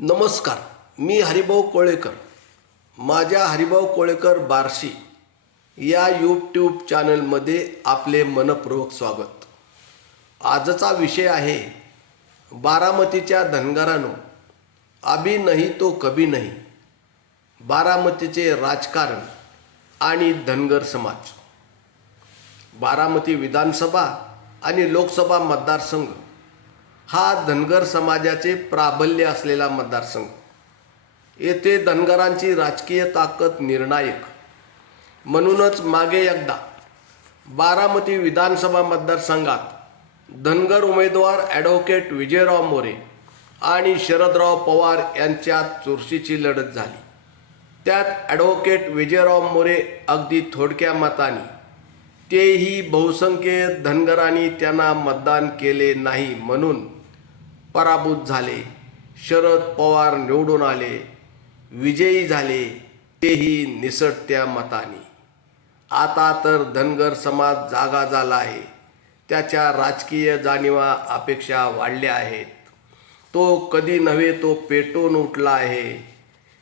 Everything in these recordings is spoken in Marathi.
नमस्कार. मी हरिभाऊ कोळेकर. माझ्या हरिभाऊ कोळेकर बार्शी या यूट्यूब चॅनलमध्ये आपले मनपूर्वक स्वागत. आजचा विषय आहे बारामतीच्या धनगरांनो, अभी नहीं तो कभी नहीं. बारामतीचे राजकारण आणि धनगर समाज. बारामती विधानसभा आणि लोकसभा मतदारसंघ हा धनगर समाजाचे प्राबल्य असलेला मतदारसंघ. येथे धनगरांची राजकीय ताकद निर्णायक. म्हणूनच मागे एकदा बारामती विधानसभा मतदारसंघात धनगर उमेदवार ॲडव्होकेट विजयराव मोरे आणि शरदराव पवार यांच्यात चुरशीची लढत झाली. त्यात ॲडव्होकेट विजयराव मोरे अगदी थोडक्या मताने, तेही बहुसंख्य धनगरांनी त्यांना मतदान केले नाही म्हणून पराभूत झाले. शरद पवार निवडून आले, विजयी झाले, तेही निसटत्या मताने. आता तर धनगर समाज जागा झाला आहे. त्याच्या राजकीय जाणीवा अपेक्षा वाढल्या आहेत. तो कधी नव्हे तो पेटून उठला आहे,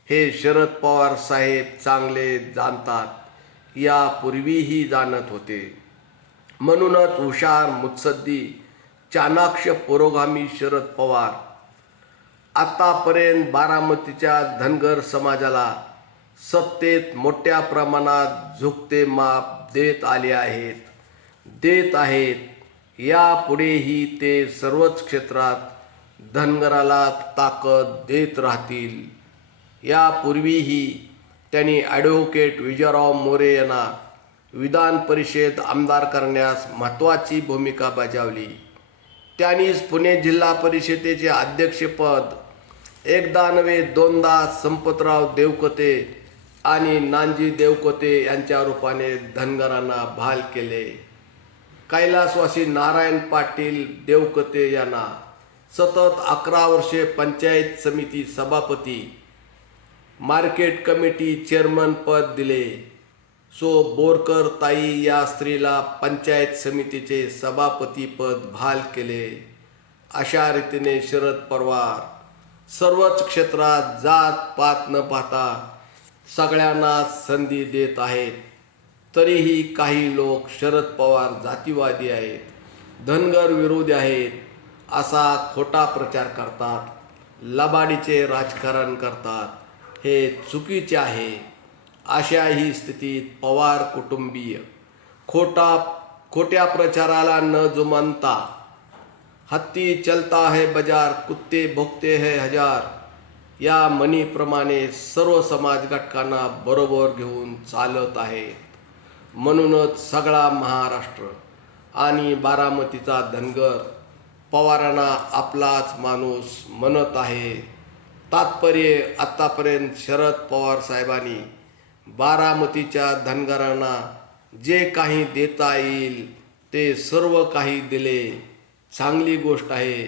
हे शरद पवार साहेब चांगले जाणतात. यापूर्वीही जाणत होते. म्हणूनच हुशार, मुत्सद्दी, चाणाक्ष, पुरोगामी शरद पवार आतापर्यंत बारामतीच्या धनगर समाजाला सत्तेत मोठ्या प्रमाणात झुकते माप देत आले आहेत, देत आहेत. यापुढेही ते सर्वच क्षेत्रात धनगराला ताकद देत राहतील. यापूर्वीही त्यांनी ॲडव्होकेट विजयराव मोरे यांना विधान परिषद आमदार करण्यास महत्त्वाची भूमिका बजावली. त्यांनीच पुणे जिल्हा परिषदेचे अध्यक्षपद एकदा नव्हे दोनदा संपतराव देवकते आणि नानजी देवकते यांच्या रूपाने धनगरांना बहाल केले. कैलासवासी नारायण पाटील देवकते यांना सतत 11 वर्षे पंचायत समिती सभापती, मार्केट कमिटी चेअरमन पद दिले. बोरकर ताई या स्त्रीला पंचायत समितीचे सभापतीपद बहाल केले. अशा रीतीने शरद पवार सर्वच क्षेत्रात जात पात न पाहता सगळ्यांना संधी देत आहेत. तरीही काही लोक शरद पवार जातीवादी आहेत, धनगर विरोधी आहेत असा खोटा प्रचार करतात, लबाडीचे राजकारण करतात. हे चुकीचे आहे. अशाही स्थितीत पवार कुटुंबीय खोट्या प्रचाराला न जुमानता हत्ती चलता है बाजार, कुत्ते भोगते है हजार या म्हणीप्रमाणे सर्व समाज घटकांना बरोबर घेऊन चालत आहेत. म्हणूनच सगळा महाराष्ट्र आणि बारामतीचा धनगर पवारांना आपलाच माणूस म्हणत आहे. तात्पर्य, आत्तापर्यंत शरद पवार साहेबांनी बारामतीच्या धनगरांना जे काही देता येईल ते सर्व काही दिले. चांगली गोष्ट आहे.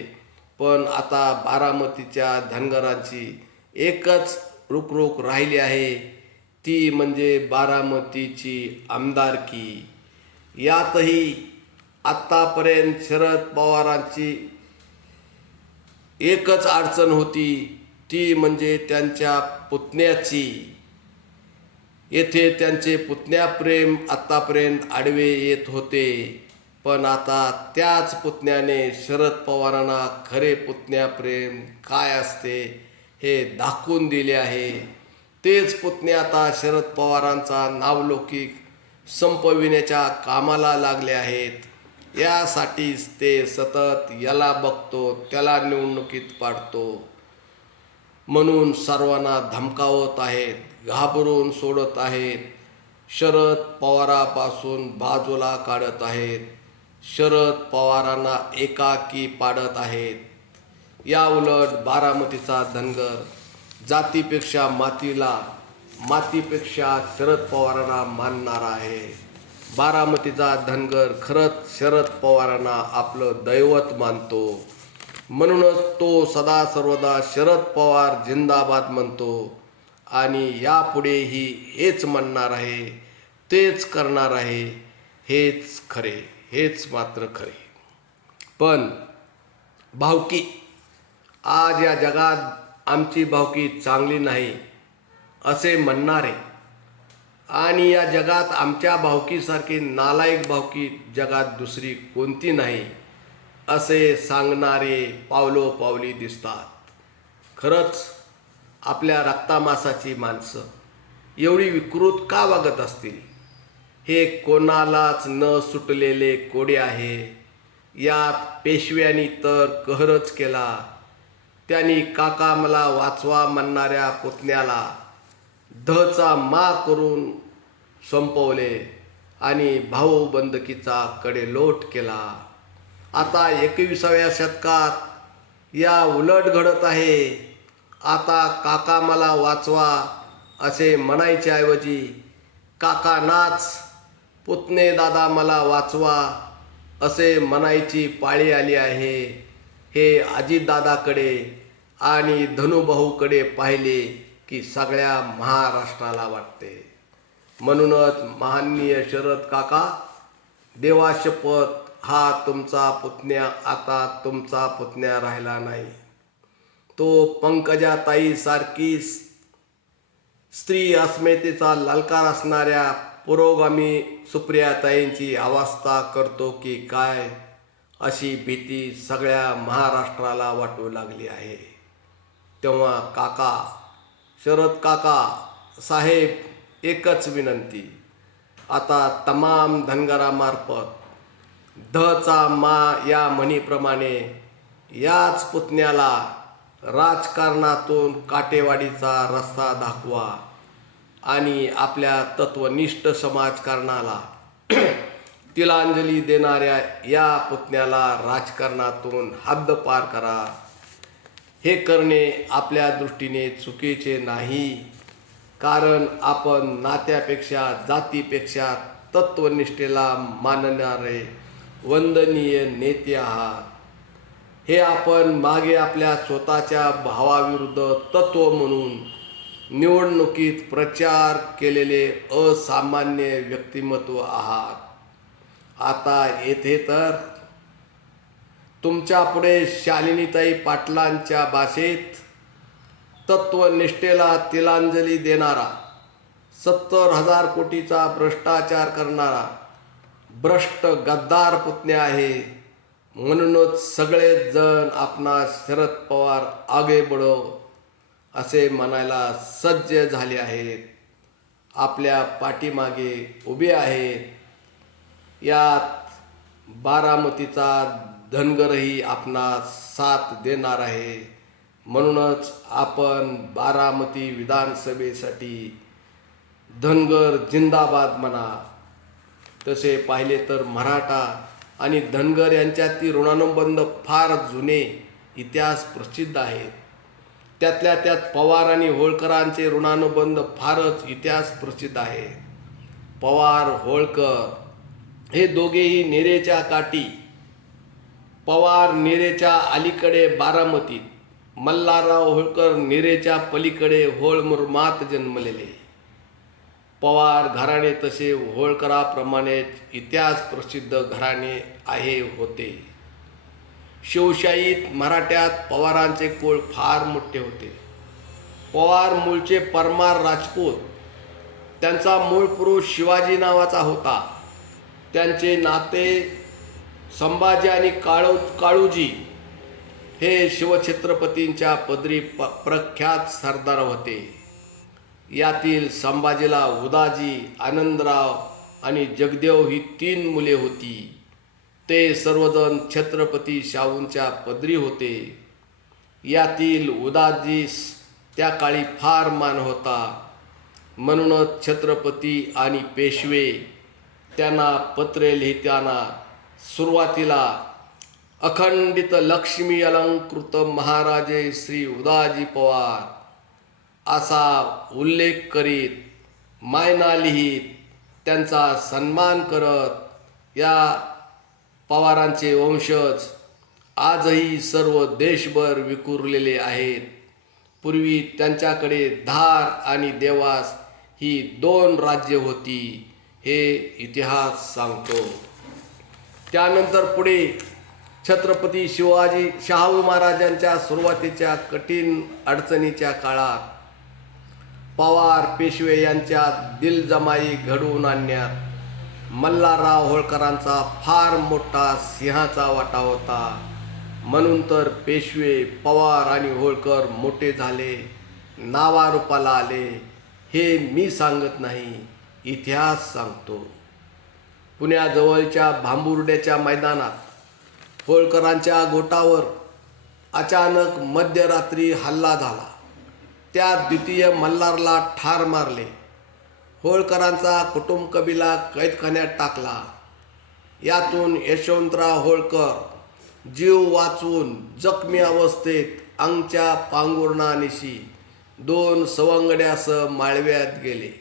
पण आता बारामतीच्या धनगरांची एकच रुखरुख राहिली आहे, ती म्हणजे बारामतीची आमदारकी. यातही आत्तापर्यंत शरद पवारांची एकच अडचण होती, ती म्हणजे त्यांच्या पुतण्याची. येथे त्यांचे पुतण्याप्रेम आत्तापर्यंत आडवे येत होते. पण आता त्याच पुतण्याने शरद पवारांना खरे पुतण्याप्रेम काय असते हे दाखवून दिले आहे. तेच पुतणे आता शरद पवारांचा नावलौकिक संपविण्याच्या कामाला लागले आहेत. यासाठीच ते सतत याला बघतो त्याला निवडणुकीत पाडतो म्हणून सर्वांना धमकावत आहेत, घाबरून सोडत आहेत, शरद पवारापासून बाजूला काढत आहेत, शरद पवारांना एकाकी पाडत आहेत. याउलट बारामतीचा धनगर जातीपेक्षा मातीला, मातीपेक्षा शरद पवारांना मानणारा आहे. बारामतीचा धनगर खरंच शरद पवारांना आपलं दैवत मानतो. म्हणूनच तो सदा सर्वदा शरद पवार जिंदाबाद म्हणतो आणि यापुढेही हेच म्हणणार आहे, तेच करणार आहे. हेच खरे, हेच मात्र खरे. पण भावकी आज या जगात आमची भावकी चांगली नाही असे म्हणणारे आणि या जगात आमच्या भावकीसारखी नालायक भावकी जगात दुसरी कोणती नाही असे सांगणारे पावलोपावली दिसतात. खरंच आपल्या रक्तामासाची माणसं एवढी विकृत का वागत असतील? हे कोणालाच न सुटलेले कोडे आहे. यात पेशव्यांनी तर कहरच केला. त्यांनी काका मला वाचवा म्हणणाऱ्या पुतण्याला धचा मा करून संपवले आणि भाऊबंदकीचा कडेलोट केला. आता 21व्या शतकात या उलट घडत आहे. आता काका मला वाचवा असे म्हणायच्या ऐवजी काका नाच, पुतणे दादा मला वाचवा असे म्हणायची पाळी आली आहे. हे अजितदादाकडे आणि धनुभाऊकडे पाहिले की सगळ्या महाराष्ट्राला वाटते. म्हणूनच माननीय शरद काका, देवाशपथ हा तुमचा पुतण्या आता तुमचा पुतण्या राहिला नाही. तो पंकजाताईसारखी स्त्री अस्मितेचा ललकार असणाऱ्या पुरोगामी सुप्रियाताईंची अवस्था करतो की काय अशी भीती सगळ्या महाराष्ट्राला वाटू लागली आहे. तेव्हा काका, शरद काका साहेब, एकच विनंती, आता तमाम धनगरामार्फत धचा मा या म्हणीप्रमाणे याच पुतण्याला राजकारणातून काटेवाडीचा रस्ता दाखवा आणि आपल्या तत्वनिष्ठ समाजकारणाला तिलांजली देणाऱ्या या पुतण्याला राजकारणातून हद्दपार करा. हे करणे आपल्या दृष्टीने चुकीचे नाही, कारण आपण नात्यापेक्षा जातीपेक्षा तत्वनिष्ठेला मानणारे वंदनीय नेते आहात. हे आपण मागे आपल्या स्वतःच्या भावाविरुद्ध तत्व म्हणून निवडणुकीत प्रचार केलेले असामान्य व्यक्तिमत्व आहात. आता येथे तर तुमच्या पुढे शालिनीताई पाटलांच्या भाषेत तत्वनिष्ठेला तिलांजली देणारा, 70,000 कोटीचा भ्रष्टाचार करणारा भ्रष्ट गद्दार पुतण्या आहे. म्हणूनच सगळेच जण आपणास शरद पवार आगे बढो असे म्हणायला सज्ज झाले आहेत, आपल्या पाठीमागे उभे आहेत. यात बारामतीचा धनगरही आपणास साथ देणार आहे. म्हणूनच आपण बारामती विधानसभेसाठी धनगर जिंदाबाद म्हणा. तसे पाहिले तर मराठा आणि धनगर यांच्यातील ऋणानुबंध फार जुने इतिहास प्रसिद्ध आहेत. त्यातल्या त्यात पवार आणि होळकरांचे ऋणानुबंध फारच इतिहास प्रसिद्ध आहे. पवार होळकर हे दोघेही नेरेच्या काठी, पवार नेरेच्या अलीकडे बारामतीत, मल्हारराव होळकर नेरेच्या पलीकडे होळमुरुमात जन्मलेले. पवार घराणे तसे होळकराप्रमाणेच इतिहास प्रसिद्ध घराणे आहे होते. शिवशाहीत मराठ्यात पवारांचे कुळ फार मोठे होते. पवार मूळचे परमार राजपूत. त्यांचा मूळ पुरुष शिवाजी नावाचा होता. त्यांचे नाते संभाजी आणि काळूजी हे शिवछत्रपतींच्या पदरी प्रख्यात सरदार होते. यातील संभाजीला उदाजी, आनंदराव आणि जगदेव ही 3 मुले होती. ते सर्वजण छत्रपती शाहूंच्या पदरी होते. यातील उदाजीस त्या काळी फार मान होता. म्हणूनच छत्रपती आणि पेशवे त्यांना पत्रे लिहिताना सुरुवातीला अखंडित लक्ष्मी अलंकृत महाराजे श्री उदाजी पवार असा उल्लेख करीत, मायना लिहित, त्यांचा सन्मान करत या पवारांचे वंशज आजही सर्व देशभर विखुरलेले आहेत. पूर्वी त्यांच्याकडे धार आणि देवास ही 2 राज्ये होती, हे इतिहास सांगतो. त्यानंतर पुढे छत्रपती शिवाजी शाहू महाराजांच्या सुरुवातीच्या कठीण अडचणीच्या काळात पवार पेशवे यांच्या दिलजमाई घडवून आणण्यात मल्हारराव होळकरांचा फार मोठा सिंहाचा वाटा होता. म्हणून तर पेशवे, पवार आणि होळकर मोठे झाले, नावारूपाला आले. हे मी सांगत नाही, इतिहास सांगतो. पुण्याजवळच्या भांबुर्ड्याच्या मैदानात होळकरांच्या गोटावर अचानक मध्यरात्री हल्ला झाला. त्यात द्वितीय मल्हारला ठार मारले. होळकरांचा कुटुंब कबिला कैदखान्यात टाकला. यातून यशवंतराव होळकर जीव वाचवून जखमी अवस्थेत अंगच्या पांघरुणानिशी 2 सवंगड्यासह माळव्यात गेले.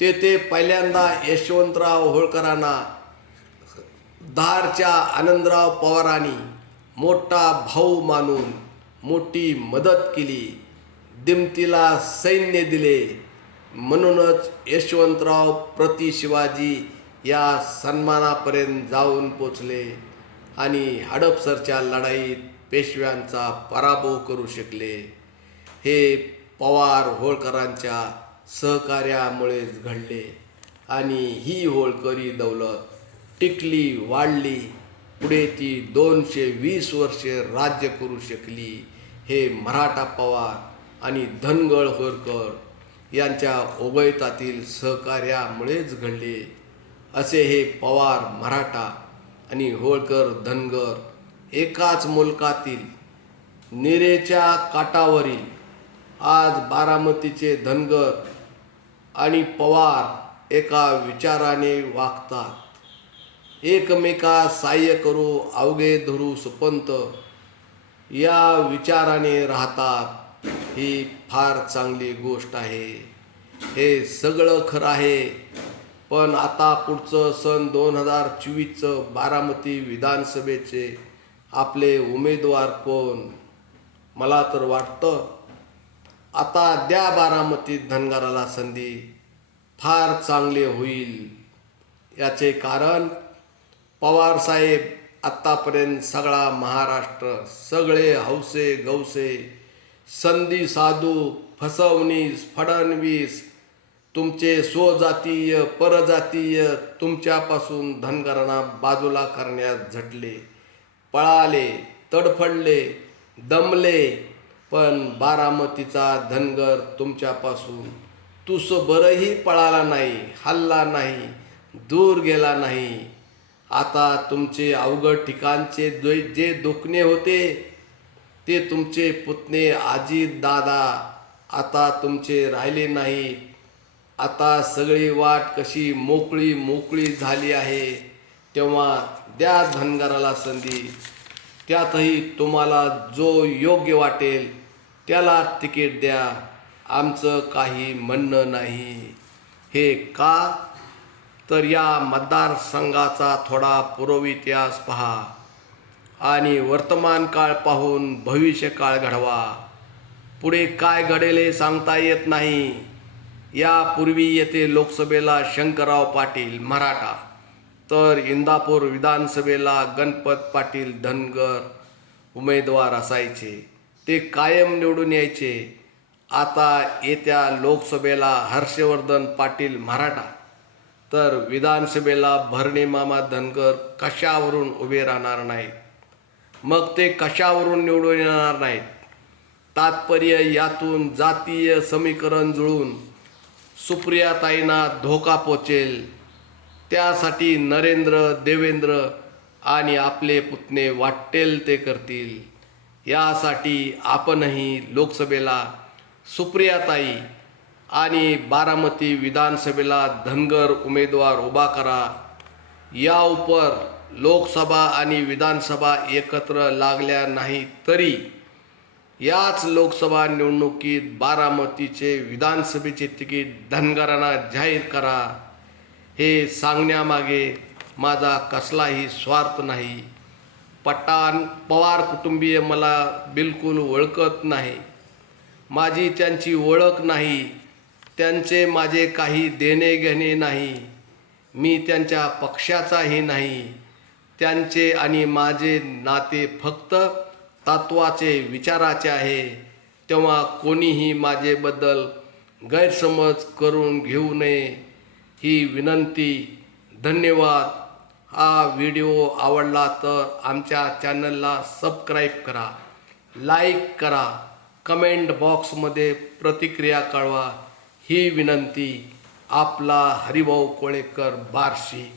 तेथे पहिल्यांदा यशवंतराव होळकरांना धारच्या आनंदराव पवारांनी मोठा भाऊ मानून मोठी मदत केली. दिमतीला सैन्य दिले. म्हणूनच यशवंतराव प्रति शिवाजी या सन्मानापर्यंत जाऊन पोचले आणि हडपसरच्या लढाईत पेशव्यांचा पराभव करू शकले. हे पवार होळकरांच्या सहकार्यामुळेच घडले आणि ही होळकरी दौलत टिकली, वाढली. पुढे ती 220 वर्षे राज्य करू शकली. हे मराठा पवार आणि धनगर होळकर यांच्या उभयतातील सहकार्यामुळेच घडले. असे हे पवार मराठा आणि होळकर धनगर एकाच मुलकातील नीरेच्या काठावरील आज बारामतीचे धनगर आणि पवार एका विचाराने वागतात. एकमेका सहाय्य करू अवघे धरू सुपंत या विचाराने राहतात. ही फार चांगली गोष्ट आहे. हे सगळं खरं आहे. पण आता पुढचं सन 2024चं बारामती विधानसभेचे आपले उमेदवार कोण? मला तर वाटतं आता द्या बारामती धनगराला संधी, फार चांगले होईल. याचे कारण पवारसाहेब आत्तापर्यंत सगळा महाराष्ट्र, सगळे हौसे गौसे, संधी साधू, फसवणीस, फडणवीस, तुमचे स्वजातीय परजातीय तुमच्यापासून धनगरांना बाजूला करण्यास झटले, पळाले, तडफडले, दमले. पण बारामतीचा धनगर तुमच्यापासून तुसभरही पळाला नाही, हल्ला नाही, दूर गेला नाही. आता तुमचे अवघड ठिकाणचे जे दुखणे होते ते तुमचे पुतणे अजित दादा आता तुमचे राहिले नाहीत. आता सगळी वाट कशी मोकळी मोकळी झाली आहे. तेव्हा द्या धनगराला संधी. त्यातही तुम्हाला जो योग्य वाटेल त्याला तिकीट द्या. आमचं काही म्हणणं नाही. हे का? तर या मतदारसंघाचा थोडा पूर्व इतिहास पहा आणि वर्तमान काळ पाहून भविष्य काळ घडवा. पुढे काय घडेल हे सांगता येत नाही. यापूर्वी येथे लोकसभेला शंकरराव पाटील मराठा तर इंदापूर विधानसभेला गणपत पाटील धनगर उमेदवार असायचे. ते कायम निवडून यायचे. आता येत्या लोकसभेला हर्षवर्धन पाटील मराठा तर विधानसभेला भरणे मामा धनगर कशावरून उभे राहणार नाहीत. मग ते कशावरून निवडून येणार नाहीत? तात्पर्य यातून जातीय समीकरण जुळून सुप्रियाताईंना धोका पोचेल. त्यासाठी नरेंद्र, देवेंद्र आणि आपले पुतणे वाटेल ते करतील. यासाठी आपणही लोकसभेला सुप्रियाताई आणि बारामती विधानसभेला धनगर उमेदवार उभा करा. या उपर लोकसभा आणि विधानसभा एकत्र लागल्या नाही तरी याच लोकसभा निवडणुकीत बारामतीचे विधानसभेचे तिकीट धनगरांना जाहीर करा. हे सांगण्यामागे माझा कसलाही स्वार्थ नाही. पवार कुटुंबीय मला बिलकुल ओळखत नाही. माझी त्यांची ओळख नाही. त्यांचे माझे काही देणे घेणे नाही. मी त्यांच्या पक्षाचाही नाही. त्यांचे आणि माझे नाते फक्त तत्वाचे विचाराचे आहे, तेव्हा कोणीही माझेबद्दल गैरसमज करून घेऊ नये ही विनंती. धन्यवाद. हा व्हिडिओ आवडला तर आमच्या चॅनलला सबस्क्राईब करा, लाईक करा, कमेंट बॉक्समध्ये प्रतिक्रिया कळवा ही विनंती. आपला हरिभाऊ कोळेकर, बार्शी.